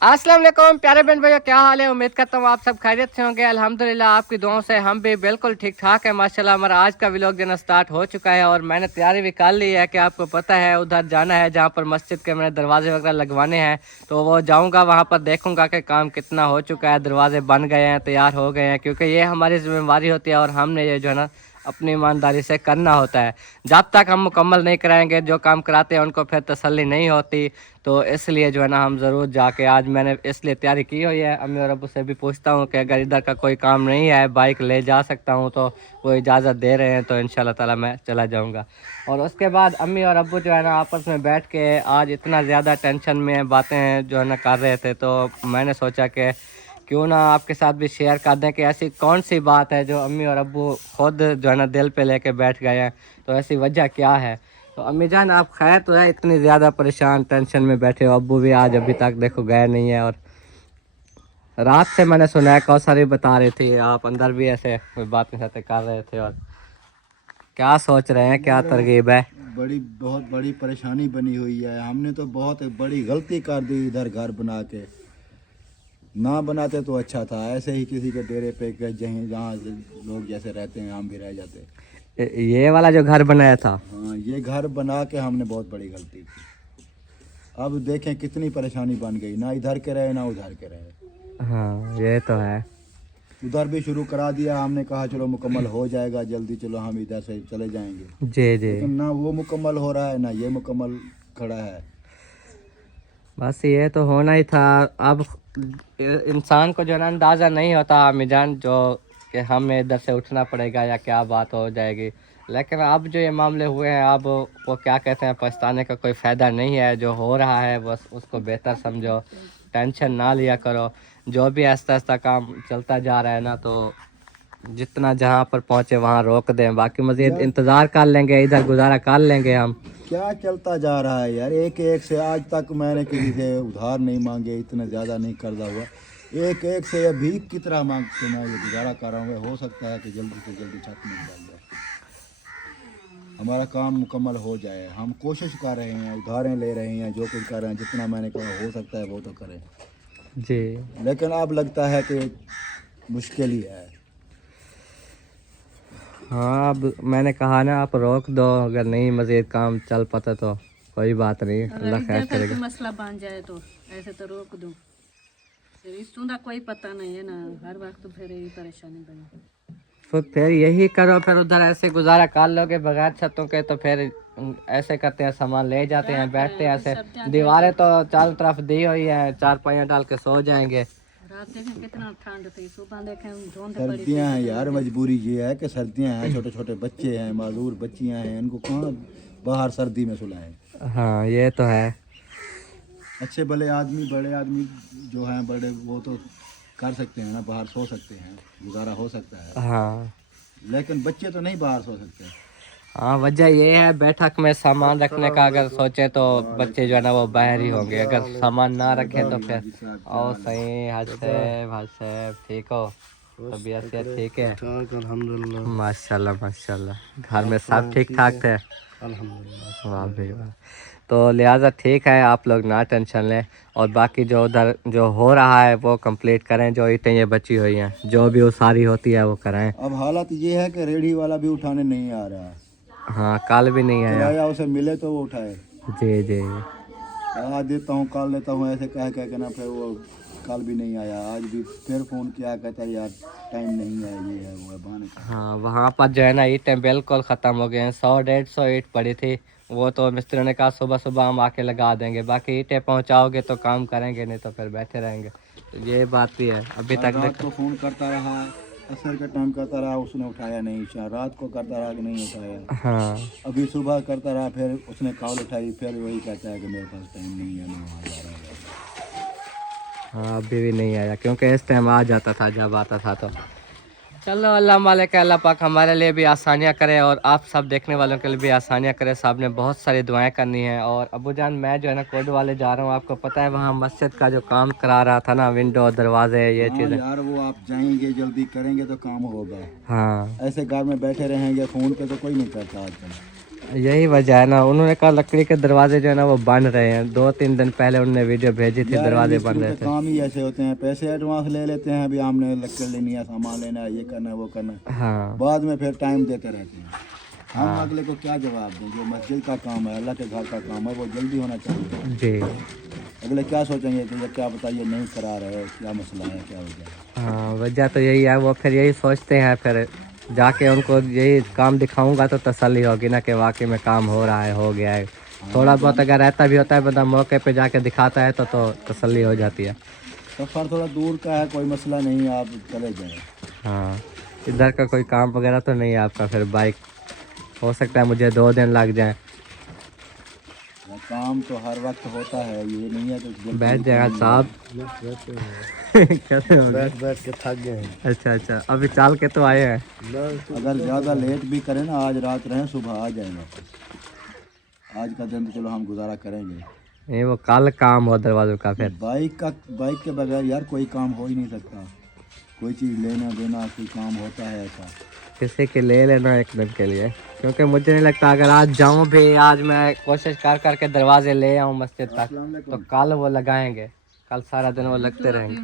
अस्सलाम वालेकुम प्यारे बहन भाइयों, क्या हाल है। उम्मीद करता हूँ आप सब खैरियत से होंगे। अल्हम्दुलिल्लाह आपकी दुआओं से हम भी बिल्कुल ठीक ठाक है माशाल्लाह। हमारा आज का व्लॉग देना स्टार्ट हो चुका है और मैंने तैयारी भी कर ली है कि आपको पता है उधर जाना है जहाँ पर मस्जिद के मैंने दरवाजे वगैरह लगवाने हैं। तो वो जाऊँगा, वहाँ पर देखूँगा कि काम कितना हो चुका है, दरवाजे बन गए हैं, तैयार हो गए हैं, क्योंकि ये हमारी जिम्मेवारी होती है और हमने ये जो है ना अपनी ईमानदारी से करना होता है। जब तक हम मुकम्मल नहीं कराएंगे, जो काम कराते हैं उनको फिर तसल्ली नहीं होती। तो इसलिए जो है ना हम ज़रूर जाके, आज मैंने इसलिए तैयारी की हुई है। अम्मी और अब्बू से भी पूछता हूँ कि अगर इधर का कोई काम नहीं है, बाइक ले जा सकता हूँ, तो वो इजाज़त दे रहे हैं तो इंशाल्लाह ताला मैं चला जाऊँगा। और उसके बाद अम्मी और अब्बू जो है ना आपस में बैठ के आज इतना ज़्यादा टेंशन में बातें जो है ना कर रहे थे, तो मैंने सोचा कि क्यों ना आपके साथ भी शेयर कर दें कि ऐसी कौन सी बात है जो अम्मी और अब्बू खुद जो है ना दिल पे लेके बैठ गए हैं, तो ऐसी वजह क्या है। तो अम्मी जान आप खैर तो है, इतनी ज़्यादा परेशान टेंशन में बैठे हो। अब्बू भी आज अभी तक देखो गए नहीं है, और रात से मैंने सुना है कौसर ही बता रही थी आप अंदर भी ऐसे कोई बातें साथें कर रहे थे। और क्या सोच रहे हैं, क्या तरकीब है। बहुत बड़ी परेशानी बनी हुई है। हमने तो बहुत बड़ी गलती कर दी, इधर घर बना के ना बनाते तो अच्छा था। ऐसे ही किसी के डेरे पे जहीं जहाँ लोग जैसे रहते हैं हम भी रह जाते। ये वाला जो घर बनाया था, हाँ, ये घर बना के हमने बहुत बड़ी गलती की। अब देखें कितनी परेशानी बन गई, ना इधर के रहे ना उधर के रहे। हाँ ये तो है। उधर भी शुरू करा दिया, हमने कहा चलो मुकम्मल हो जाएगा जल्दी, चलो हम इधर से चले जाएंगे। जी जी, लेकिन ना वो मुकम्मल हो रहा है ना ये मुकम्मल खड़ा है। बस ये तो होना ही था। अब इंसान को जो है ना अंदाज़ा नहीं होता मिजान, जो कि हमें इधर से उठना पड़ेगा या क्या बात हो जाएगी। लेकिन अब जो ये मामले हुए हैं, अब वो क्या कहते हैं, पछताने का कोई फ़ायदा नहीं है। जो हो रहा है बस उसको बेहतर समझो, टेंशन ना लिया करो। जो भी आहिस्ता आहिस्ता काम चलता जा रहा है ना, तो जितना जहाँ पर पहुँचे वहाँ रोक दें, बाकी मज़ीद इंतज़ार कर लेंगे, इधर गुजारा कर लेंगे हम। क्या चलता जा रहा है यार, एक एक से आज तक मैंने किसी से उधार नहीं मांगे, इतना ज़्यादा नहीं कर्जा हुआ। एक एक से भीख की तरह मांग के मैं ये गुजारा कर रहा हूँ। हो सकता है कि जल्दी से जल्दी छत मिल जाए, हमारा काम मुकम्मल हो जाए। हम कोशिश कर रहे हैं, उधारें ले रहे हैं, जो कुछ कर रहे हैं, जितना मैंने कहा हो सकता है वो तो करें। जी लेकिन अब लगता है कि मुश्किल ही है। हाँ, अब मैंने कहा ना आप रोक दो, अगर नहीं मज़ीद काम चल पाता तो कोई बात नहीं, अल्लाह खैर करेगा। मसला बन जाए तो ऐसे तो रोक दूं, फिर इसका कोई पता नहीं है ना, हर वक्त तो फिर यही परेशानी बनी। तो फिर यही करो, फिर उधर ऐसे गुजारा कर लोगे बगैर छतों के, तो फिर ऐसे करते हैं, सामान ले जाते हैं, बैठते हैं ऐसे। दीवारें तो चारों तरफ दी हुई है, चारपाइयाँ डाल के सो जाएंगे। रात देखें कितना ठंड थी, सुबह देखें धुंध पड़ी थी। सर्दियाँ हैं यार, मजबूरी ये है कि सर्दियाँ हैं, छोटे छोटे बच्चे हैं, माजूर बच्चियाँ हैं, इनको कहाँ बाहर सर्दी में सुलाएं। हाँ ये तो है। अच्छे भले आदमी, बड़े आदमी जो हैं बड़े, वो तो कर सकते हैं ना, बाहर सो सकते हैं, गुजारा हो सकता है। हाँ लेकिन बच्चे तो नहीं बाहर सो सकते। हाँ, वजह ये है बैठक में सामान रखने का, अगर सोचे तो बच्चे जो है ना वो बाहर ही होंगे, अगर सामान ना रखे तो फिर। ओ सही, हज ठीक हो, तबीयत से ठीक है? अल्हम्दुलिल्लाह माशाल्लाह माशाल्लाह, घर में सब ठीक ठाक थे? अल्हम्दुलिल्लाह। वाह भाई वाह। तो लिहाजा ठीक है, आप लोग ना टेंशन लें, और बाकी जो उधर जो हो रहा है वो कंप्लीट करें, जो ईंटें ये बची हुई हैं जो भी उसारी होती है वो कराएं। अब हालत ये है कि रेडी वाला भी उठाने नहीं आ रहा। हाँ, कल भी नहीं आया। किराया उसे मिले तो वो उठाए। जी जी, आज देता हूँ कल लेता हूँ, ऐसे कह कह के ना, फिर वो कल भी नहीं आया। आज भी फिर फ़ोन किया, कहता है यार टाइम नहीं है, ये है वो है, बहाने का। हाँ वहाँ पर जो है ना ईंटें बिल्कुल ख़त्म हो गए हैं, 100-150 ईंट पड़ी थी। वो तो मिस्त्री ने कहा सुबह सुबह हम आके लगा देंगे, बाकी ईंटें पहुँचाओगे तो काम करेंगे, नहीं तो फिर बैठे रहेंगे। तो ये बात भी है अभी तक। रात को फ़ोन करता रहा, असर का टाइम करता रहा, उसने उठाया नहीं। रात को करता रहा कि नहीं उठाया। हाँ अभी सुबह करता रहा, फिर उसने कॉल उठाई, फिर वही कहता है कि मेरे पास टाइम नहीं है, मैं वहाँ जा रहा हूँ। हाँ, अभी भी नहीं आया, क्योंकि इस टाइम आ जाता था जब आता था। तो चलो, अल्लाह मालिक है, अल्लाह पाक हमारे लिए भी आसानियाँ करे और आप सब देखने वालों के लिए भी आसानियाँ करे। साहब ने बहुत सारी दुआएं करनी है। और अबू जान मैं जो है ना कोड वाले जा रहा हूँ, आपको पता है वहाँ मस्जिद का जो काम करा रहा था ना, विंडो दरवाजे ये हाँ चीज़ें। यार, वो आप जाएंगे जल्दी करेंगे तो काम होगा। हाँ ऐसे घर में बैठे रहेंगे फ़ोन पे तो कोई नहीं करता आजकल। यही वजह है ना, उन्होंने कहा लकड़ी के दरवाजे जो है ना वो बन रहे हैं। 2-3 दिन पहले उन्होंने वीडियो भेजी थी, यार, दरवाजे मिस्त्री बन रहे के थे। काम ही ऐसे होते हैं, पैसे एडवांस ले लेते हैं, अभी हमने लकड़ी लेनी है, सामान लेना है, ये करना है, वो करना है, हाँ बाद में फिर टाइम देते रहते हैं। हम अगले को क्या जवाब दें? जो मस्जिद का काम है, अल्लाह के घर का काम है, वो जल्दी होना चाहिए। जी। अगले क्या सोचेंगे कि ये क्या बताइए नहीं करा रहे, क्या मसला है, क्या वजह है? हाँ वजह तो यही है, वो फिर यही सोचते हैं, फिर जाके उनको यही काम दिखाऊंगा तो तसल्ली होगी ना कि वाकई में काम हो रहा है, हो गया है। थोड़ा बहुत अगर रहता भी होता है बंदा मौके पे जाके दिखाता है तो तसल्ली हो जाती है। सफ़र थोड़ा दूर का है, कोई मसला नहीं, आप चले जाएँ। हाँ इधर का कोई काम वगैरह तो नहीं है आपका? फिर बाइक हो सकता है मुझे 2 दिन लग जाए। काम तो हर वक्त होता है, ये नहीं है कि जल्दी बैठ जाएगा साहब। कैसे हो गए? बैठ के थक गए हैं। अच्छा, अभी चाल के तो आए हैं। अगर ज़्यादा लेट भी करें ना, आज रात रहें, सुबह आ जाएंगे वापस। आज का दिन तो चलो हम गुजारा करेंगे। नहीं वो कल काम हो दरवाजों का फिर। बाइक के बगैर यार कोई काम हो ही नहीं सकता। कोई चीज़ लेना देना, कोई काम होता है ऐसा। किसी के ले लेना एक दिन के लिए, क्योंकि मुझे नहीं लगता अगर आज जाऊं भी, आज मैं कोशिश कर करके दरवाजे ले आऊं मस्जिद तक, तो कल वो लगाएंगे, कल सारा दिन वो लगते रहेंगे।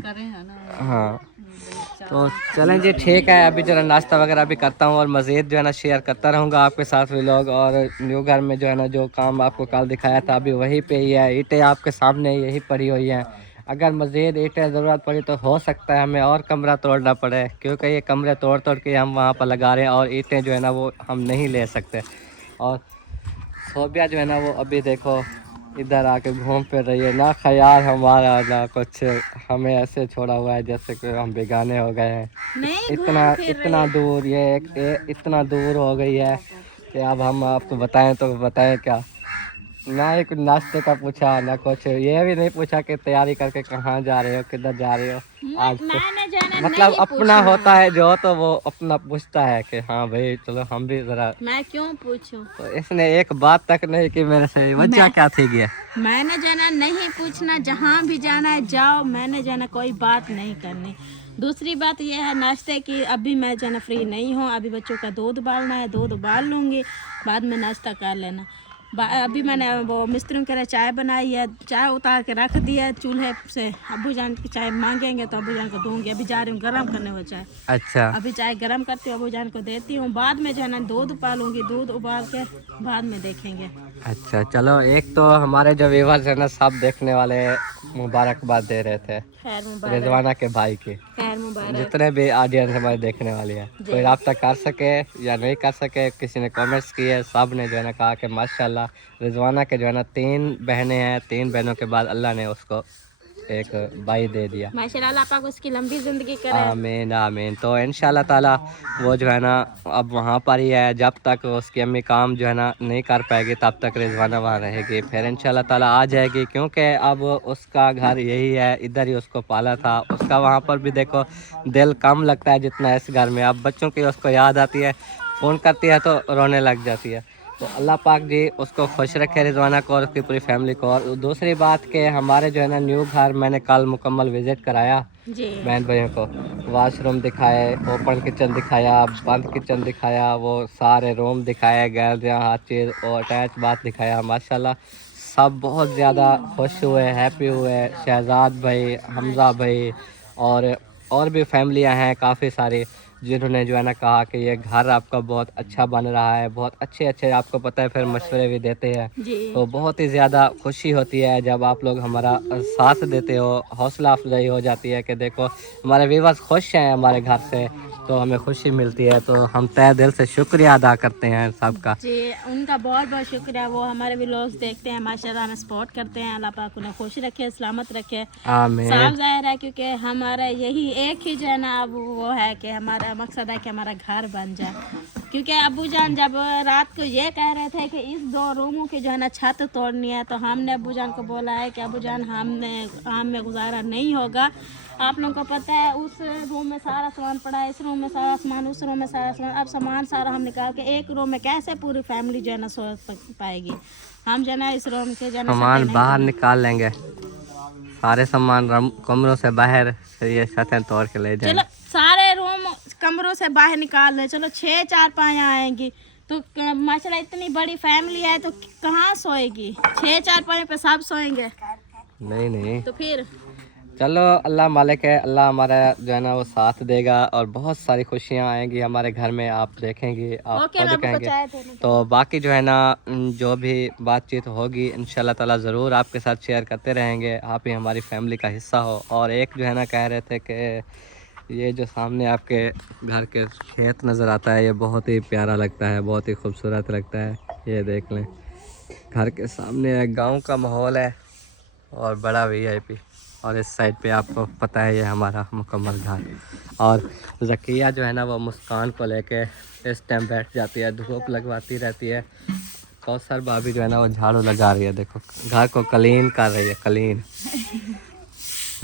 करें है ना। हाँ तो चलें जी, ठीक है। अभी जरा नाश्ता वगैरह भी करता हूँ और मज़ीद जो है ना शेयर करता रहूँगा आपके साथ व्लॉग। और न्यू घर में जो है ना जो काम आपको कल दिखाया था अभी वहीं पे ही है। ईंटें आपके सामने यही पड़ी हुई हैं। अगर मज़ीद ईंटें ज़रूरत पड़ी तो हो सकता है हमें और कमरा तोड़ना पड़े, क्योंकि ये कमरे तोड़ के हम वहाँ पर लगा रहे हैं और ईंटें जो है ना वो हम नहीं ले सकते। और सोबिया जो है ना वो अभी देखो इधर आके घूम फिर रही है, ना ख्याल हमारा ना कुछ, हमें ऐसे छोड़ा हुआ है जैसे कि हम बेगाने हो गए हैं। इतना दूर इतना दूर हो गई है कि अब हम आपको बताएं क्या। ना ही कुछ नाश्ते का पूछा, ना कुछ ये भी नहीं पूछा कि तैयारी करके कहाँ जा रहे हो, किधर जा रहे हो। आज तो मतलब अपना होता है जो, तो वो अपना पूछता है कि हाँ भाई चलो हम भी जरा। मैं क्यों पूछूं? तो इसने एक बात तक नहीं कि मेरे से वजह क्या थी गया। मैंने जाना नहीं पूछना, जहाँ भी जाना है जाओ, मैंने जाना कोई बात नहीं करनी। दूसरी बात यह है नाश्ते की, अभी मैं जाना फ्री नहीं हूँ, अभी बच्चों का दूध उबालना है, दूध उबाल लूँगी, बाद में नाश्ता कर लेना। अभी मैंने वो मिस्त्रियों के लिए चाय बनाई है, चाय उतार के रख दिया है चूल्हे से। अबू जान की चाय मांगेंगे तो अबू जान को दूंगी। अभी जा रही हूँ गरम करने वो चाय। अच्छा अभी चाय गरम करती हूँ, अबू जान को देती हूँ, बाद में जो है ना दूध उबालूंगी, दूध उबाल के बाद में देखेंगे। अच्छा चलो, एक तो हमारे जो व्यूअर्स है ना सब देखने वाले मुबारकबाद दे रहे थे खैर मुबारक, रिजवाना के भाई की। खैर मुबारक। जितने भी ऑडियंस हमारे देखने वाली है, कोई रब्ता कर सके या नहीं कर सके, किसी ने कमेंट्स किए, सब ने जो है ना कहा कि माशाल्लाह रिजवाना के जो है ना 3 बहनें हैं, 3 बहनों के बाद अल्लाह ने उसको एक भाई दे दिया। माशाल्लाह, अल्लाह पाक उसकी लंबी ज़िंदगी करे। आमीन आमीन। तो इंशाल्लाह ताला वो जो है ना अब वहाँ पर ही है, जब तक उसकी अम्मी काम जो है ना नहीं कर पाएगी तब तक रिजवाना वहाँ रहेगी, फिर इंशाल्लाह ताला आ जाएगी। क्योंकि अब उसका घर यही है, इधर ही उसको पाला था। उसका वहाँ पर भी देखो दिल कम लगता है जितना इस घर में। अब बच्चों की उसको याद आती है, फ़ोन करती है तो रोने लग जाती है। तो अल्लाह पाक जी उसको खुश रखे, रिजवाना को और उसकी पूरी फैमिली को। और दूसरी बात कि हमारे जो है ना न्यू घर मैंने कल मुकम्मल विज़िट कराया जी। बहन भाइयों को, वॉशरूम दिखाए, ओपन किचन दिखाया, बंद किचन दिखाया, वो सारे रूम दिखाए, गैलरियाँ, हर चीज़, और अटैच बाथ दिखाया। माशाल्लाह सब बहुत ज़्यादा खुश हुए, हैप्पी हुए। शहजाद भाई, हमज़ा भाई और भी फैमिलियाँ हैं काफ़ी सारी, जिन्होंने जो है ना कहा कि ये घर आपका बहुत अच्छा बन रहा है, बहुत अच्छे आपको पता है फिर मशवरे भी देते हैं। तो बहुत ही ज़्यादा खुशी होती है जब आप लोग हमारा साथ देते हो, हौसला अफजाई हो जाती है कि देखो हमारे व्यूअर्स खुश हैं हमारे घर से, तो हमें खुशी मिलती है। तो हम तहे दिल से शुक्रिया अदा करते हैं सबका जी, उनका बहुत बहुत शुक्रिया। वो हमारे व्लॉग्स देखते हैं, माशाल्लाह हमें सपोर्ट करते हैं। अल्लाह पाक उन्हें खुश रखे, सलामत रखे। आमीन। साफ जाहिर है क्योंकि हमारा यही एक ही जो है ना अब वो है कि हमारा मकसद है कि हमारा घर बन जाए। क्योंकि अबू जान जब रात को ये कह रहे थे कि इस 2 रूमों की जो है ना छत तोड़नी है, तो हमने अबू जान को बोला है कि अबू जान हम में गुजारा नहीं होगा। आप लोगों को पता है उस रूम में सारा सामान पड़ा है, इस रूम में सारा सामान, उस रूम में सारा सामान। अब सामान सारा हम निकाल के एक रूम में कैसे पूरी फैमिली जो है ना सो पाएगी। हम जो है ना इस रूम के जो है ना सामान बाहर निकाल लेंगे, सारे सामान कमरों से बाहर से ये छतें तोड़ के ले जाएंगे। चलो सारे रूम कमरों से बाहर निकाल ले, चलो 6 4 5 आएंगी तो माशाल्लाह इतनी बड़ी फैमिली है तो कहाँ सोएगी? 6 चारपाई पे सब सोएंगे। नहीं तो फिर चलो, अल्लाह मालिक है, अल्लाह हमारा जो है ना वो साथ देगा और बहुत सारी खुशियाँ आएंगी हमारे घर में, आप देखेंगे, आप ओके, खुद मैं कहेंगे। चाय देने तो बाकी जो है ना जो भी बातचीत होगी इंशाल्लाह ताला ज़रूर आपके साथ शेयर करते रहेंगे। आप ही हमारी फैमिली का हिस्सा हो। और एक जो है ना कह रहे थे कि ये जो सामने आपके घर के खेत नज़र आता है, ये बहुत ही प्यारा लगता है, बहुत ही खूबसूरत लगता है। ये देख लें, घर के सामने गाँव का माहौल है और बड़ा VIP। और इस साइड पे आपको पता है ये हमारा मुकम्मल घर। और ज़किया जो है ना वो मुस्कान को लेके इस टाइम बैठ जाती है, धूप लगवाती रहती है। कौसर भाभी जो है ना वो झाड़ू लगा रही है, देखो घर को क्लीन कर रही है, क्लीन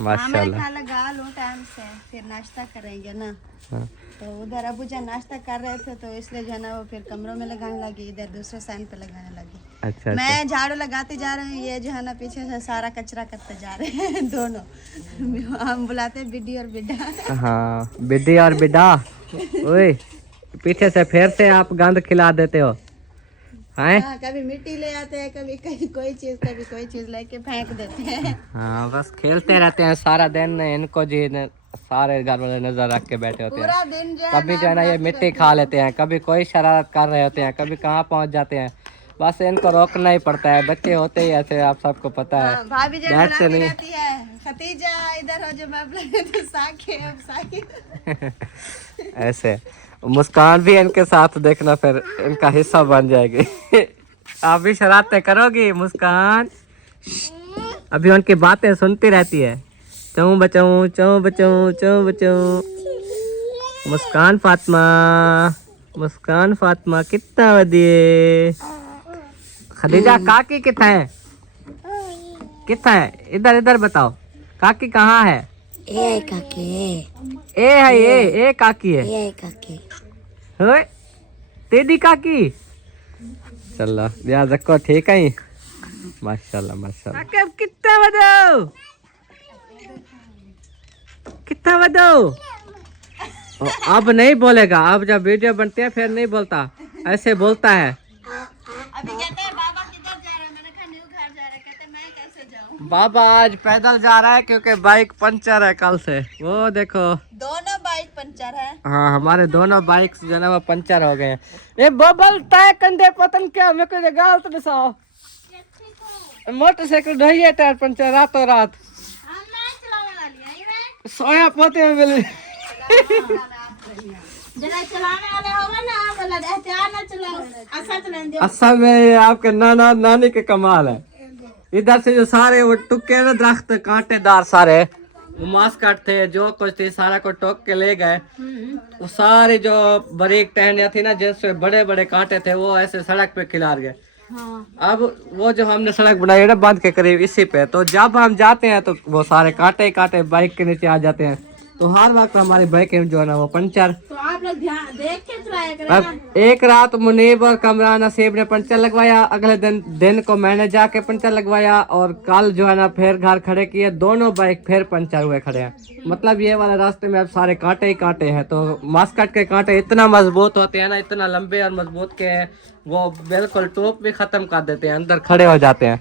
माशाल्लाह। लगा लो टाइम से, फिर नाश्ता करेंगे ना। हाँ। तो उधर अबू जान नाश्ता कर रहे थे तो इसलिए जो है ना वो फिर कमरों में लगाने लगी, इधर दूसरे साइन पे लगाने लगी। अच्छा मैं झाड़ू लगाते जा रही हूँ, ये जो है ना पीछे से सारा कचरा करते जा रहे हैं दोनों। हम बुलाते हैं बिड्डी और बिड्डा। हाँ, बिड्डी और बिड्डा। ओए, पीछे से फिर से आप गंद खिला देते हो हैं? हाँ, कभी मिट्टी ले आते हैं, कभी कभी कोई चीज लेके फेंक देते हैं। हाँ, बस खेलते रहते हैं सारा दिन। इनको जी सारे घर वाले नजर रख के बैठे होते हैं। पूरा दिन जो है कभी जो है ना ये मिट्टी खा लेते हैं, कभी कोई शरारत कर रहे होते हैं, कभी कहाँ पहुँच जाते हैं। बस इनको रोकना ही पड़ता है, बच्चे होते ही ऐसे, आप सबको पता है। भाभी जी बैठ से बुलाती नहीं। रहती है, खतीजा इधर हो जो, मैं बुलाती हूँ, साकी। ऐसे मुस्कान भी इनके साथ देखना, फिर इनका हिस्सा बन जाएगी। आप भी शरारतें करोगी मुस्कान? अभी उनकी बातें सुनती रहती है। चूं बचूं चूं बचूं चूं बचूं। मुस्कान फातिमा कितना वधिए। खदीजा काकी कितना है? इधर इधर बताओ, काकी कहाँ है? ए काकी, ए है, ए काकी है। ए काकी। होए, तेरी काकी। चलो ध्यान रखो, ठीक है? माशाल्लाह माशाल्लाह। कितना बदो? अब नहीं बोलेगा, अब जब वीडियो बनती है फिर नहीं बोलता, ऐसे बोलता है। अभी कहते हैं बाबा किधर जा रहे हैं, मैंने कहा न्यू घर जा रहे हैं, कहते हैं मैं कैसे जाऊँ। बाबा आज पैदल जा रहा है क्योंकि बाइक पंचर है कल से। वो देखो दोनों बाइक पंचर है। हाँ, हमारे दोनों बाइक जो है ना वो पंचर हो गए हैं। ये बबल तय कंधे पतन क्या, मेरे को गाल तो दिखाओ। मोटरसाइकिल ढोई है, टायर पंचर रातों रात। सोया पोते में मिले। जरा चलाने वाले होगा ना, वाला एहतियात ना चलाओ, ऐसा चलाएंगे। असल में ये आपके नाना नानी के कमाल है। इधर से जो सारे वो टुक्के ना दरख्त कांटेदार, सारे वो मास्कट थे, जो कुछ थी सारा को टोक के ले गए। वो सारी जो बारीक टहनियाँ थी ना जिससे बड़े बड़े कांटे थे, वो ऐसे सड़क पे खिलार गए। हाँ। अब वो जो हमने सड़क बनाई है ना बांध के करीब इसी पे, तो जब हम जाते हैं तो वो सारे कांटे कांटे बाइक के नीचे आ जाते हैं। तो हर वक्त हमारी बाइक जो है ना वो पंचर। तो आप लोग ध्यान देख के चलाया करें ना। अब एक रात मुनीब और कमरान नसीब ने पंचर लगवाया, अगले दिन को मैंने जाके पंचर लगवाया, और कल जो है ना फिर घर खड़े किए, दोनों बाइक फिर पंचर हुए खड़े हैं। मतलब ये वाले रास्ते में अब सारे कांटे ही कांटे हैं। तो मास्कट के कांटे इतना मजबूत होते हैं ना, इतना लंबे और मजबूत के वो बिल्कुल टोप भी खत्म कर देते हैं, अंदर खड़े हो जाते हैं।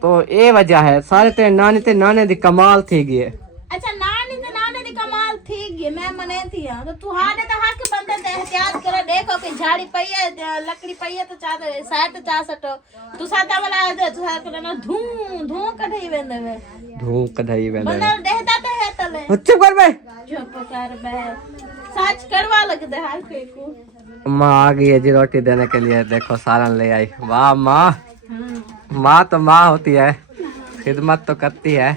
तो ये वजह है। सारे ते नाने दी कमाल थी गई। अच्छा, नानी दी कमाल थी गई, मैं मने थी। तो तू हाने तो हक बंदे ते एहतियात करे, देखो कि झाड़ी पई है, लकड़ी पई है तो चादर साइड तो चा सटो। तू सादा वाला दे, तू सादा ना धू कढई वेंदे वे, बंदा देखता तो है तले। चुप कर बे, चुप कर बे, सच करवा लगदे हर कोई को। माँ आ गई है जी रोटी देने के लिए। देखो सालन ले आई। वाह माँ, माँ तो माँ होती है, खिदमत तो करती है।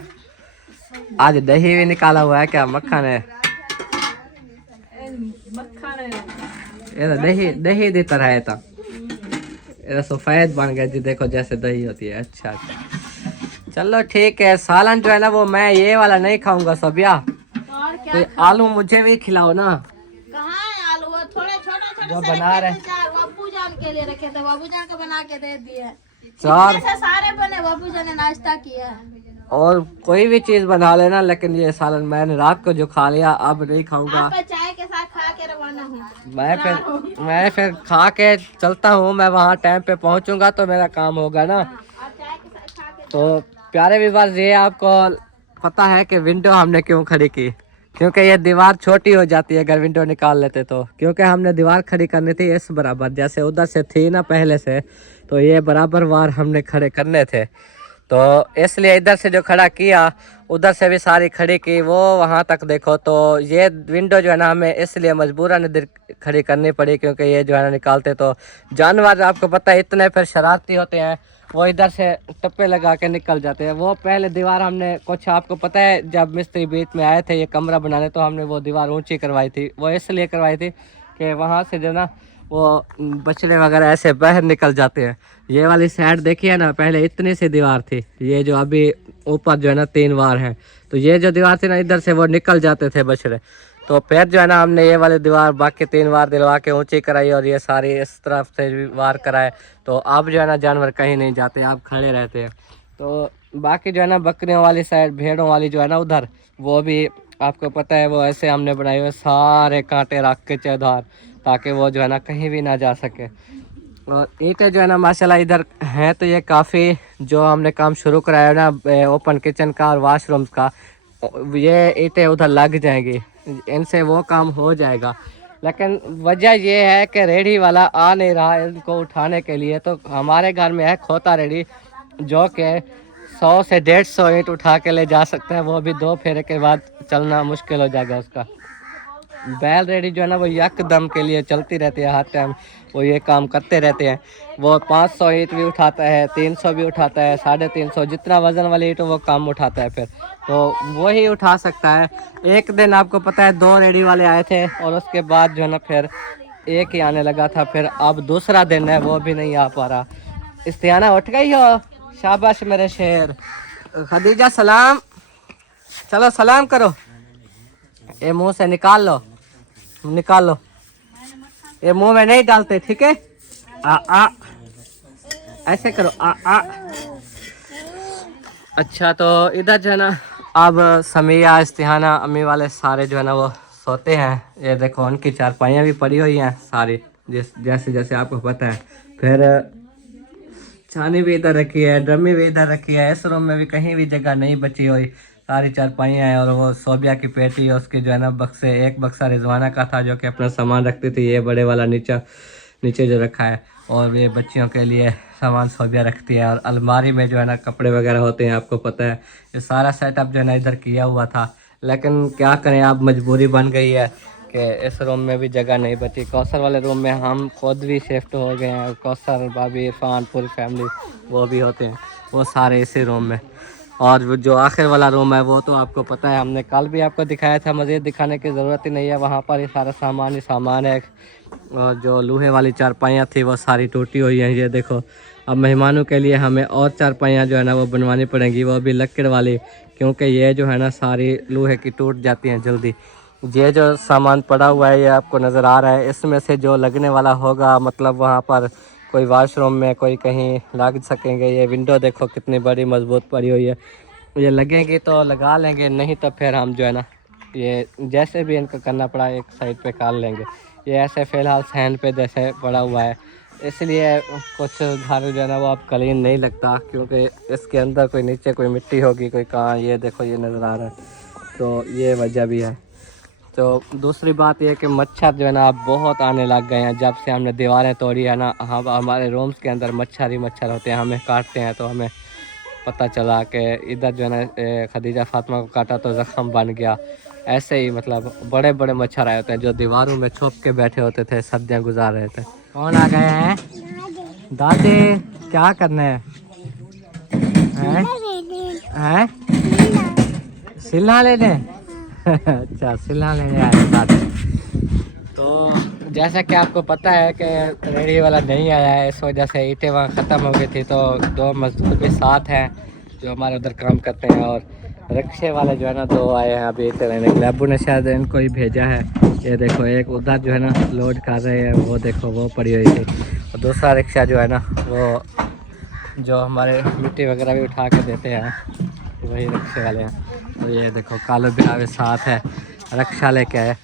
आज दही भी निकाला हुआ है क्या? मक्खन है, ये तो दही दी तरह है। तो ये सफेद बन गया जी, देखो जैसे दही होती है। अच्छा अच्छा, चलो ठीक है। सालन जो है ना वो मैं ये वाला नहीं खाऊंगा सोबिया, और क्या? तो आलू मुझे भी खिलाओ ना। कहाँ है आलू? वो थोड़े छोटे वो से बना रखे रहे। थे, चार बाबू जान के लिए रखे थे, बाबू जान को बना के दे दिए। चार इतने से सारे बने, बाबू जान ने नाश्ता किया। और कोई भी चीज बना लेना, लेकिन ये सालन मैंने रात को जो खा लिया अब नहीं खाऊंगा। आप चाय के साथ खा के रवाना हूँ। मैं फिर खा के चलता हूँ। मैं वहाँ टाइम पे पहुँचूंगा तो मेरा काम होगा ना। और चाय के साथ खा के तो प्यारे व्यूअर्स, ये आपको पता है कि विंडो हमने क्यों खड़ी की? क्योंकि ये दीवार छोटी हो जाती है अगर विंडो निकाल लेते तो। क्योंकि हमने दीवार खड़ी करनी थी इस बराबर, जैसे उधर से थी ना पहले से, तो ये बराबर वार हमने खड़े करने थे। तो इसलिए इधर से जो खड़ा किया उधर से भी सारी खड़ी की, वो वहाँ तक देखो। तो ये विंडो जो है ना हमें इसलिए मजबूरन इधर खड़ी करनी पड़ी, क्योंकि ये जो है ना निकालते तो जानवर, आपको पता है इतने फिर शरारती होते हैं, वो इधर से टप्पे लगा के निकल जाते हैं। वो पहले दीवार हमने कुछ, आपको पता है जब मिस्त्री बीच में आए थे ये कमरा बनाने, तो हमने वो दीवार ऊंची करवाई थी। वो इसलिए करवाई थी कि वहाँ से जो ना वो बछड़े वगैरह ऐसे बाहर निकल जाते हैं। ये वाली साइड देखिए ना, पहले इतनी सी दीवार थी, ये जो अभी ऊपर जो है ना 3 वार है, तो ये जो दीवार थी ना इधर से वो निकल जाते थे बछड़े। तो फिर जो है ना हमने ये वाली दीवार बाकी 3 वार दिलवा के ऊंची कराई और ये सारी इस तरफ से भी वार कराए। तो अब जो है ना जानवर कहीं नहीं जाते, आप खड़े रहते हैं। तो बाकी जो है ना बकरियों वाली साइड, भेड़ों वाली जो है ना उधर, वो भी आपको पता है वो ऐसे हमने बनाए हुए सारे कांटे रख के चौधार, ताकि वो जो है ना कहीं भी ना जा सके। और ईंटें जो है ना माशाल्लाह इधर हैं, तो ये काफ़ी जो हमने काम शुरू कराया है ना ओपन किचन का और वाशरूम्स का, ये ईंटें उधर लग जाएंगी, इनसे वो काम हो जाएगा। लेकिन वजह ये है कि रेडी वाला आ नहीं रहा इनको उठाने के लिए। तो हमारे घर में है खोता रेडी, जो कि 100 से 150 ईंट उठा के ले जा सकता है, वो भी 2 फेरे के बाद चलना मुश्किल हो जाएगा उसका। बैल रेडी जो है ना वो यकदम के लिए चलती रहती है, हर टाइम वो ये काम करते रहते हैं। वो 500 ईंट भी उठाता है, 300 भी उठाता है, 350, जितना वजन वाली ईंट वो काम उठाता है फिर, तो वही उठा सकता है। एक दिन आपको पता है 2 रेडी वाले आए थे और उसके बाद जो है ना फिर एक ही आने लगा था। फिर अब दूसरा दिन है, वो भी नहीं आ पा रहा। इस्तियाना उठ गई हो, शाबाश मेरे शेर। खदीजा सलाम, चलो सलाम करो। ये मुंह से निकाल लो, निकाल लो, ये मुंह में नहीं डालते, ठीक है? आ ऐसे करो, आ। अच्छा, तो इधर जो है ना अब समिया, इस्तिहाना, अम्मी वाले सारे जो है ना वो सोते हैं। ये देखो उनकी चारपाइयाँ भी पड़ी हुई हैं सारी, जैसे जैसे आपको पता है। फिर छानी भी इधर रखी है, ड्रमी भी इधर रखी है। इस रूम में भी कहीं भी जगह नहीं बची हुई, सारी चारपाइयाँ हैं। और वो सोबिया की पेटी है, उसके जो है ना बक्से, एक बक्सा रिजवाना का था जो कि अपना सामान रखती थी, ये बड़े वाला नीचे जो रखा है। और ये बच्चियों के लिए सामान सोबिया रखती है। और अलमारी में जो है ना कपड़े वगैरह होते हैं, आपको पता है। ये सारा सेटअप जो है ना इधर किया हुआ था, लेकिन क्या करें, अब मजबूरी बन गई है कि इस रूम में भी जगह नहीं बची। कौसर वाले रूम में हम खुद भी शिफ्ट हो गए हैं, कौसर, भाभी, इरफान, पूरी फैमिली वो भी होते हैं, वो सारे इसी रूम में। और वो जो आखिर वाला रूम है वो तो आपको पता है, हमने कल भी आपको दिखाया था, मज़ीद दिखाने की ज़रूरत ही नहीं है। वहाँ पर ये सारा सामान ही सामान है। और जो लोहे वाली चारपाइयाँ थी वो सारी टूटी हुई हैं, ये देखो। अब मेहमानों के लिए हमें और चारपाइयाँ जो है ना वो बनवानी पड़ेंगी, वो भी लकड़ वाली, क्योंकि ये जो है ना सारी लोहे की टूट जाती हैं जल्दी। ये जो सामान पड़ा हुआ है ये आपको नज़र आ रहा है, इसमें से जो लगने वाला होगा, मतलब वहाँ पर कोई वॉशरूम में कोई कहीं लग सकेंगे। ये विंडो देखो कितनी बड़ी मजबूत पड़ी हुई है, ये लगेंगी तो लगा लेंगे, नहीं तो फिर हम जो है ना ये जैसे भी इनको करना पड़ा एक साइड पे काट लेंगे। ये ऐसे फ़िलहाल सहन पे जैसे पड़ा हुआ है, इसलिए कुछ घर जो है ना वो अब क्लीन नहीं लगता, क्योंकि इसके अंदर कोई नीचे कोई मिट्टी होगी, कोई कहाँ, ये देखो ये नज़र आ रहा है, तो ये वजह भी है। तो दूसरी बात यह कि मच्छर जो है ना अब बहुत आने लग गए हैं, जब से हमने दीवारें तोड़ी है ना। हमारे रूम्स के अंदर मच्छर ही मच्छर होते हैं, हमें काटते हैं। तो हमें पता चला कि इधर जो है ना खदीजा फातिमा को काटा तो ज़ख़म बन गया। ऐसे ही मतलब बड़े बड़े मच्छर आए होते हैं जो दीवारों में छुप के बैठे होते थे, सर्दियाँ गुजार रहे थे। कौन आ गए हैं? दादी, क्या करना है? हैं? सिला लेने? अच्छा, सिला लेने आए दादी। तो जैसा कि आपको पता है कि रेडी वाला नहीं आया है, इस वजह से ईंटें वहाँ ख़त्म हो गई थी। तो 2 मजदूर भी साथ हैं जो हमारे उधर काम करते हैं, और रिक्शे वाले जो है ना 2 आए हैं अभी ईंटें लेने के लिए। अबू ने शायद इनको ही भेजा है। ये देखो एक उधर जो है ना लोड कर रहे हैं, वो देखो वो पड़ी हुई थी। और दूसरा रिक्शा जो है ना वो जो हमारे मिट्टी वगैरह भी उठा के देते हैं, वही रिक्शे वाले हैं। तो ये देखो कालो बिहावे साथ है, रक्षा लेके आए।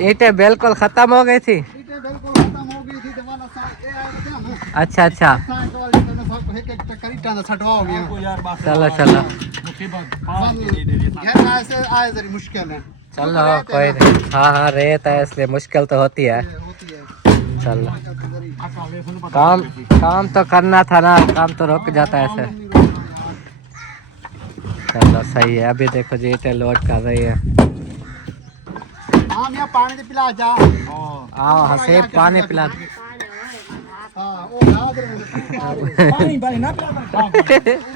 ईंटें बिल्कुल ख़त्म हो गई थी। बिल्कुल खत्म हो गई थी दवाला अच्छा अच्छा, चलो चलो मुश्किल है। चलो कोई नहीं। हाँ हाँ, रेत है इसलिए मुश्किल तो होती है। चलो, काम तो करना था ना, काम तो रुक जाता है ऐसे। चलो सही है। अभी देखो जी ईंटें लोड कर रही है। हम यहाँ पानी पिला जा। आओ हसीब पानी पिला।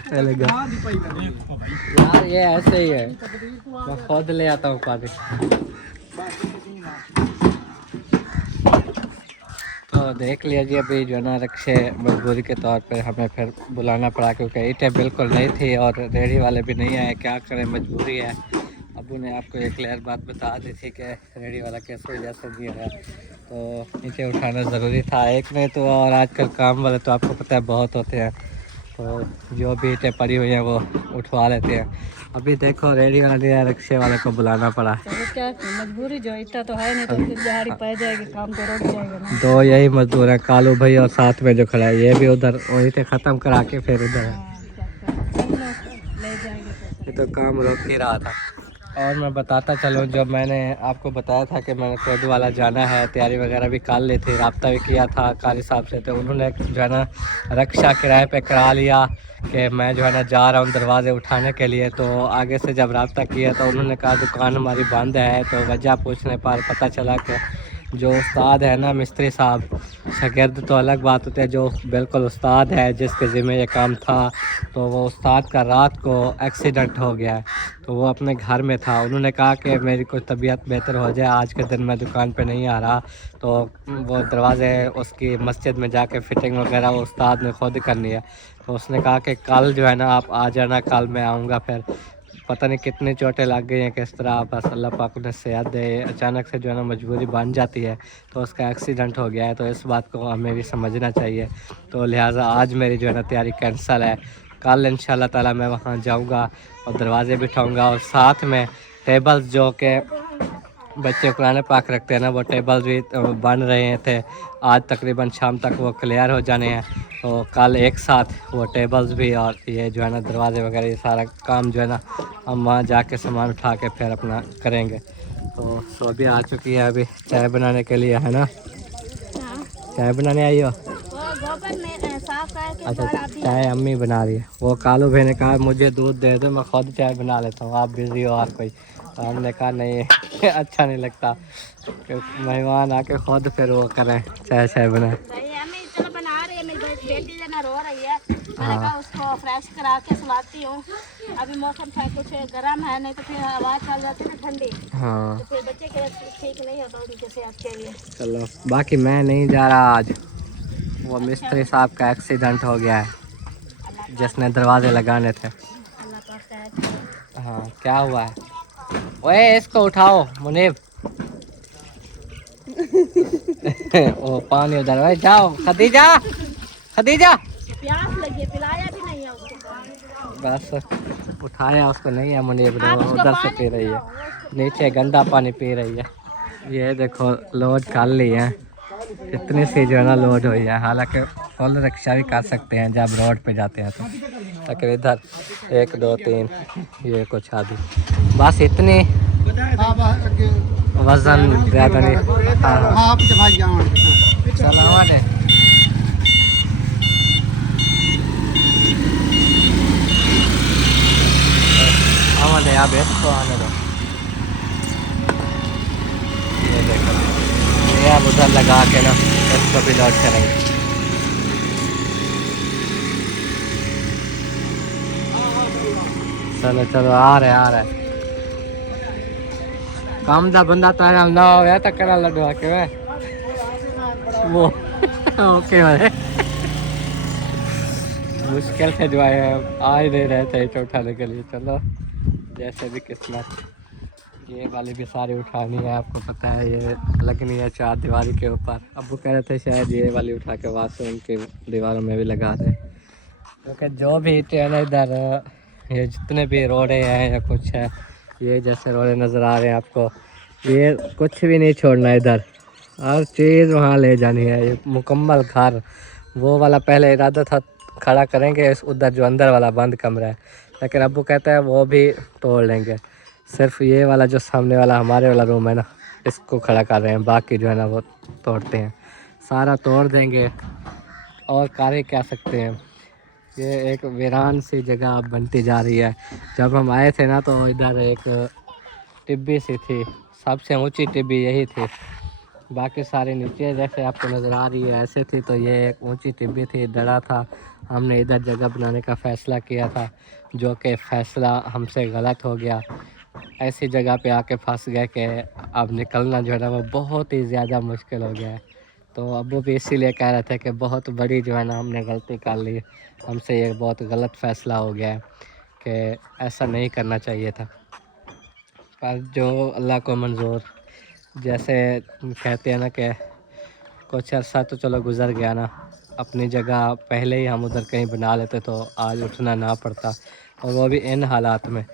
चलेगा यार, ये ऐसे ही है, मैं खुद ले आता हूँ पानी। तो देख लिया जी, अभी जो है ना रक्षे मजबूरी के तौर पर हमें फिर बुलाना पड़ा, क्योंकि ईंटें बिल्कुल नहीं थी और रेडी वाले भी नहीं आए। क्या करें, मजबूरी है। अबू ने आपको एक क्लियर बात बता दी थी कि रेडी वाला कैसे जैसे भी है, तो नीचे उठाना ज़रूरी था। एक नहीं तो और आजकल काम वाले तो आपको पता है बहुत होते हैं, तो जो भी ईंटें पड़ी हुई हैं वो उठवा लेते हैं। अभी देखो रेडी वाला दिया, रिक्शे वाले को बुलाना पड़ा। तो क्या मजबूरी, जो इतना तो है नहीं तो फिर दिहाड़ी पड़ जाएगी, काम तो रुक जाएगा ना। दो यही मजदूर हैं, कालू भाई और साथ में जो खड़ा है ये भी उधर वहीं से ख़त्म करा के फिर उधर है। ले जाएंगे ये तो काम रोक ही रहा था। और मैं बताता चलूँ, जब मैंने आपको बताया था कि मैंने कोड वाला जाना है, तैयारी वगैरह भी कर ली थी, रब्ता भी किया था कारी साहब से, तो उन्होंने जो है ना रक्षा किराए पे करा लिया कि मैं जो है ना जा रहा हूँ दरवाज़े उठाने के लिए। तो आगे से जब रब्ता किया तो उन्होंने कहा दुकान हमारी बंद है। तो वजह पूछने पर पता चला कि जो उस्ताद है ना मिस्त्री साहब, शागिर्द तो अलग बात होती है, जो बिल्कुल उस्ताद है जिसके ज़िम्मे ये काम था, तो वो उस्ताद का रात को एक्सीडेंट हो गया है। तो वो अपने घर में था। उन्होंने कहा कि मेरी कुछ तबीयत बेहतर हो जाए, आज के दिन मैं दुकान पे नहीं आ रहा। तो वो दरवाज़े उसकी मस्जिद में जाके फ़िटिंग वगैरह वो उस्ताद ने खुद करनी है। तो उसने कहा कि कल जो है ना आप आ जाना, कल मैं आऊँगा। फिर पता नहीं कितनी चोटें लग गई हैं, किस तरह, बस अल्लाह पाक ने सेहत दे। अचानक से जो है ना मजबूरी बन जाती है, तो उसका एक्सीडेंट हो गया है। तो इस बात को हमें भी समझना चाहिए। तो लिहाजा आज मेरी जो है ना तैयारी कैंसल है। कल इंशाल्लाह ताला मैं वहाँ जाऊँगा और दरवाज़े बिठाऊँगा, और साथ में टेबल्स जो कि बच्चे कुरान पाक रखते हैं ना, वो टेबल्स भी बन रहे थे। आज तकरीबन शाम तक वो क्लियर हो जाने हैं। तो कल एक साथ वो टेबल्स भी और ये जो है ना दरवाजे वगैरह ये सारा काम जो है ना हम वहाँ जाके सामान उठा के फिर अपना करेंगे। तो अभी आ चुकी है, अभी चाय बनाने के लिए, है ना? चाय बनाने आई हो? अच्छा, चाय अम्मी बना रही है। वो कालू भाई ने कहा मुझे दूध दे दो, मैं खुद चाय बना लेता हूँ, आप बिज़ी हो और कोई। तो हमने कहा नहीं अच्छा नहीं लगता कि मेहमान आके खुद फिर वो करें, चाय बनाए। हाँ, उसको फ्रेश करा के सुलाती हूँ। अभी मौसम कुछ गर्म है, नहीं तो फिर हवा चल जाती है ना ठंडी। हाँ, तो फिर बच्चे के ठीक नहीं होता उनके सेहत के लिए। चलो, बाकी मैं नहीं जा रहा आज। वो मिस्त्री साहब का एक्सीडेंट हो गया है जिसने दरवाजे लगाने थे। हाँ, क्या हुआ है? ओए इसको उठाओ मुनीब। वो पानी उधर, ओए जाओ खदीजा, खदीजा। प्यास लगी, पिलाया भी नहीं है उसको। बस उठाया उसको नहीं है मुनीब ने, वो उधर से पी रही है, नीचे गंदा पानी पी रही है। ये देखो लोड कर ली है, इतनी सी जो है ना लोड हुई है। हालांकि फुल रिक्शा भी कर सकते हैं जब रोड पे जाते हैं तो। ताकि इधर 1 2 3 ये कुछ आदि, बस इतनी वजन ज़्यादा नहीं। हाँ चलो हमारे यहाँ इसको आने दो। ये देखो, ये अब उधर लगा के ना इसको भी लोड करेंगे। चलो चलो, आ रहे काम दा बंदा तो ना हो तो करा लडवा के वे वो ओके भाई। मुश्किल से जो है आ ही नहीं रहे थे उठाने के लिए। चलो जैसे भी किस्मत। ये वाली भी सारी उठानी है, आपको पता है ये लगनी है 4 दीवारी के ऊपर। अबू कह रहे थे शायद ये वाली उठा के वाशरूम की दीवारों में भी लगा दें, क्योंकि जो भी ट्रेन इधर ये जितने भी रोडें हैं या कुछ है, ये जैसे रोड़े नज़र आ रहे हैं आपको, ये कुछ भी नहीं छोड़ना है इधर, हर चीज़ वहाँ ले जानी है। ये मुकम्मल घर, वो वाला पहले इरादा था खड़ा करेंगे इस उधर जो अंदर वाला बंद कमरा है, लेकिन अब्बू कहता है वो भी तोड़ लेंगे, सिर्फ ये वाला जो सामने वाला हमारे वाला रूम है ना, इसको खड़ा कर रहे हैं, बाकी जो है ना वो तोड़ते हैं, सारा तोड़ देंगे। और कार्य क्या सकते हैं, ये एक वीरान सी जगह अब बनती जा रही है। जब हम आए थे ना तो इधर एक टिब्बी सी थी, सबसे ऊंची टिब्बी यही थी, बाकी सारे नीचे जैसे आपको नज़र आ रही है ऐसे थी। तो ये एक ऊंची टिब्बी थी, दड़ा था, हमने इधर जगह बनाने का फ़ैसला किया था, जो कि फ़ैसला हमसे गलत हो गया। ऐसी जगह पे आके फंस गए कि अब निकलना जो है ना वो बहुत ही ज़्यादा मुश्किल हो गया है। तो अब्बू भी इसीलिए कह रहे थे कि बहुत बड़ी जो है ना हमने गलती कर ली, हमसे ये बहुत गलत फ़ैसला हो गया है कि ऐसा नहीं करना चाहिए था। पर जो अल्लाह को मंजूर, जैसे कहते हैं ना कि कुछ अर्सा तो चलो गुज़र गया ना, अपनी जगह पहले ही हम उधर कहीं बना लेते तो आज उठना ना पड़ता, और वो भी इन हालात में।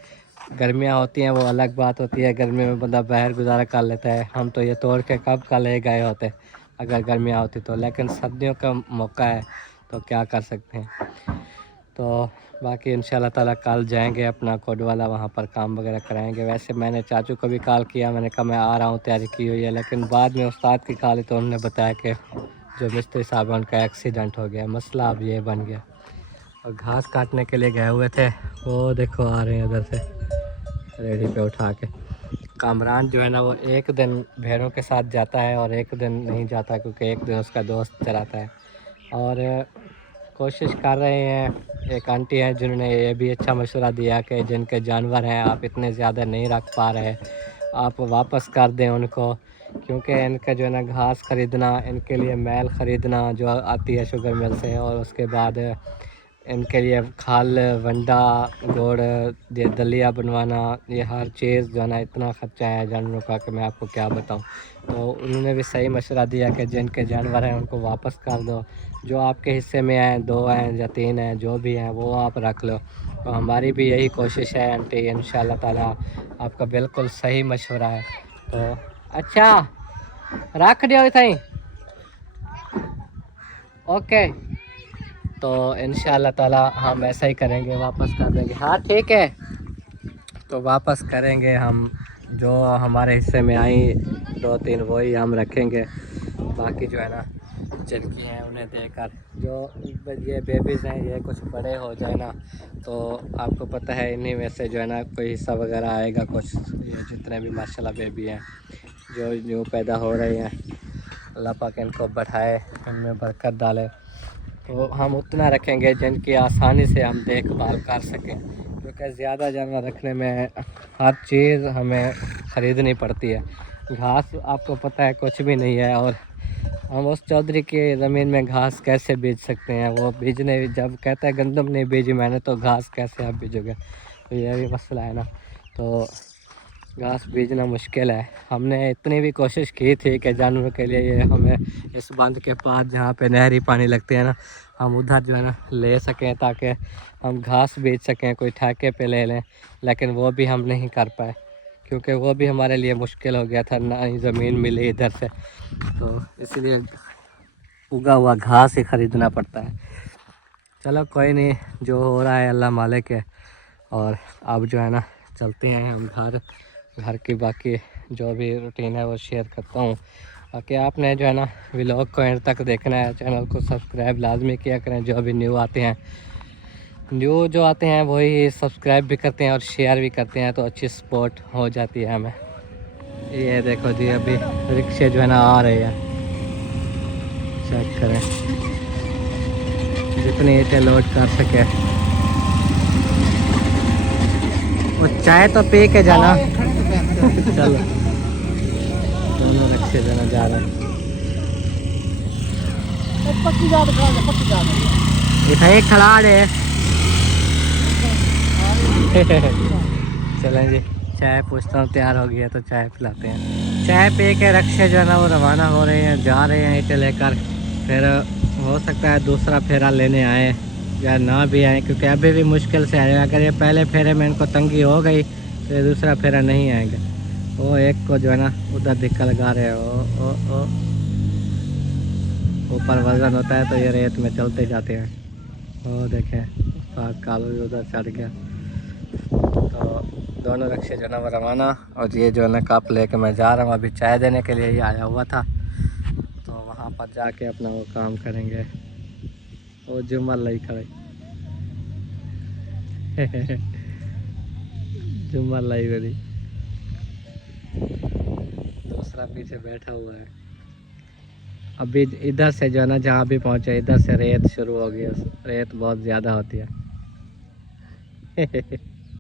गर्मियाँ होती हैं वो अलग बात होती है, गर्मी में बंदा बाहर गुजारा कर लेता है, हम तो ये तोड़ के कब का ले गए होते अगर गर्मियाँ होती तो, लेकिन सर्दियों का मौका है तो क्या कर सकते हैं। तो बाकी इंशाल्लाह ताला कल जाएंगे अपना कोड वाला, वहाँ पर काम वगैरह कराएंगे। वैसे मैंने चाचू को भी कॉल किया, मैंने कहा मैं आ रहा हूँ, तैयारी की हुई है, लेकिन बाद में उस्ताद की कॉल तो उन्होंने बताया कि जो मिस्त्री साहब है उनका एक्सीडेंट हो गया, मसला अब ये बन गया। और घास काटने के लिए गए हुए थे, वो देखो आ रहे हैं उधर से रेडी पे उठा के। कामरान जो है ना वो एक दिन भेड़ों के साथ जाता है और एक दिन नहीं जाता, क्योंकि एक दिन उसका दोस्त चलाता है। और कोशिश कर रहे हैं, एक आंटी हैं जिन्होंने ये भी अच्छा मशवरा दिया कि जिनके जानवर हैं आप इतने ज़्यादा नहीं रख पा रहे, आप वापस कर दें उनको, क्योंकि इनका जो है ना घास ख़रीदना, इनके लिए मैल ख़रीदना जो आती है शुगर मिल से, और उसके बाद इनके लिए खाल, वंडा, गुड़, ये दलिया बनवाना, ये हर चीज़ जो है ना इतना ख़र्चा है जानवरों का कि मैं आपको क्या बताऊं। तो उन्होंने भी सही मशवरा दिया कि जिनके जानवर हैं उनको वापस कर दो, जो आपके हिस्से में हैं, 2 हैं या 3 हैं, जो भी हैं वो आप रख लो। तो हमारी भी यही कोशिश है आंटी, इंशाल्लाह ताला आपका बिल्कुल सही मशवरा है। तो अच्छा रख दियो थी, ओके, तो इंशाल्लाह ताला हम ऐसा ही करेंगे, वापस कर देंगे। हाँ ठीक है, तो वापस करेंगे हम, जो हमारे हिस्से में आई 2-3 वही हम रखेंगे, बाकी जो है ना जिनकी हैं उन्हें देकर, जो ये बेबीज़ हैं ये कुछ बड़े हो जाए ना तो आपको पता है इन्हीं में से जो है ना कोई हिस्सा वगैरह आएगा कुछ। ये जितने भी माशाल्लाह बेबी हैं जो न्यू पैदा हो रहे हैं, अल्लाह पाक इनको बढ़ाए, उनमें बरकत डाले, तो हम उतना रखेंगे जिनकी आसानी से हम देखभाल कर सकें, क्योंकि ज़्यादा जानवर रखने में हर चीज़ हमें ख़रीदनी पड़ती है। घास आपको पता है कुछ भी नहीं है, और हम उस चौधरी की ज़मीन में घास कैसे बीज सकते हैं, वो बीजने जब कहता है गंदम नहीं बीजी मैंने तो घास कैसे आप बीजोगे, तो ये भी मसला है ना। तो घास बीजना मुश्किल है। हमने इतनी भी कोशिश की थी कि जानवरों के लिए ये हमें इस बंद के पास जहाँ पे नहरी पानी लगते हैं ना, हम उधर जो है ना ले सकें ताकि हम घास बेच सकें, कोई ठेके पे ले लें, लेकिन वो भी हम नहीं कर पाए, क्योंकि वो भी हमारे लिए मुश्किल हो गया था, ना ही ज़मीन मिली इधर से, तो इसलिए उगा हुआ घास ही ख़रीदना पड़ता है। चलो कोई नहीं, जो हो रहा है अल्लाह मालिक है। और अब जो है ना चलते हैं हम घर की बाकी जो भी रूटीन है वो शेयर करता हूँ। बाकी आपने जो है ना व्लॉग को एंड तक देखना है, चैनल को सब्सक्राइब लाजमी किया करें, जो भी न्यू आते हैं वही सब्सक्राइब भी करते हैं और शेयर भी करते हैं, तो अच्छी सपोर्ट हो जाती है हमें। ये देखो जी अभी रिक्शे जो है ना आ रहे हैं, चेक करें, जितनी ईंटें लोड कर सके। वो चाय तो पी के जाना। चलो दोनों रिक्शे जो है ना जा रहे हैं, इतना खड़ा है। चलें जी, चाय पूछता हूँ, तैयार हो गया तो चाय पिलाते हैं। चाय पी के रिक्शे जो है ना वो रवाना हो रहे हैं, जा रहे हैं ईंटें लेकर। फिर हो सकता है दूसरा फेरा लेने आए या ना भी आए, क्योंकि अभी भी मुश्किल से आए। अगर ये पहले फेरे में इनको तंगी हो गई ये दूसरा फेरा नहीं आएगा। वो एक को जो है ना उधर धिक्का लगा रहे हैं। ओ ऊपर वजन होता है तो ये रेत में चलते जाते हैं। वो देखें साग कालू भी उधर चढ़ गया। तो दोनों रक्शे जो है ना रवाना। और ये जो है ना कप लेके मैं जा रहा हूँ, अभी चाय देने के लिए ही आया हुआ था। तो वहाँ पर जाके अपना वो काम करेंगे। वो जुम्मन लाई खड़े जुम्मन लाई मेरी, दूसरा पीछे बैठा हुआ है। अभी इधर से जो है ना जहाँ भी पहुँचे इधर से रेत शुरू हो गई। रेत बहुत ज़्यादा होती है।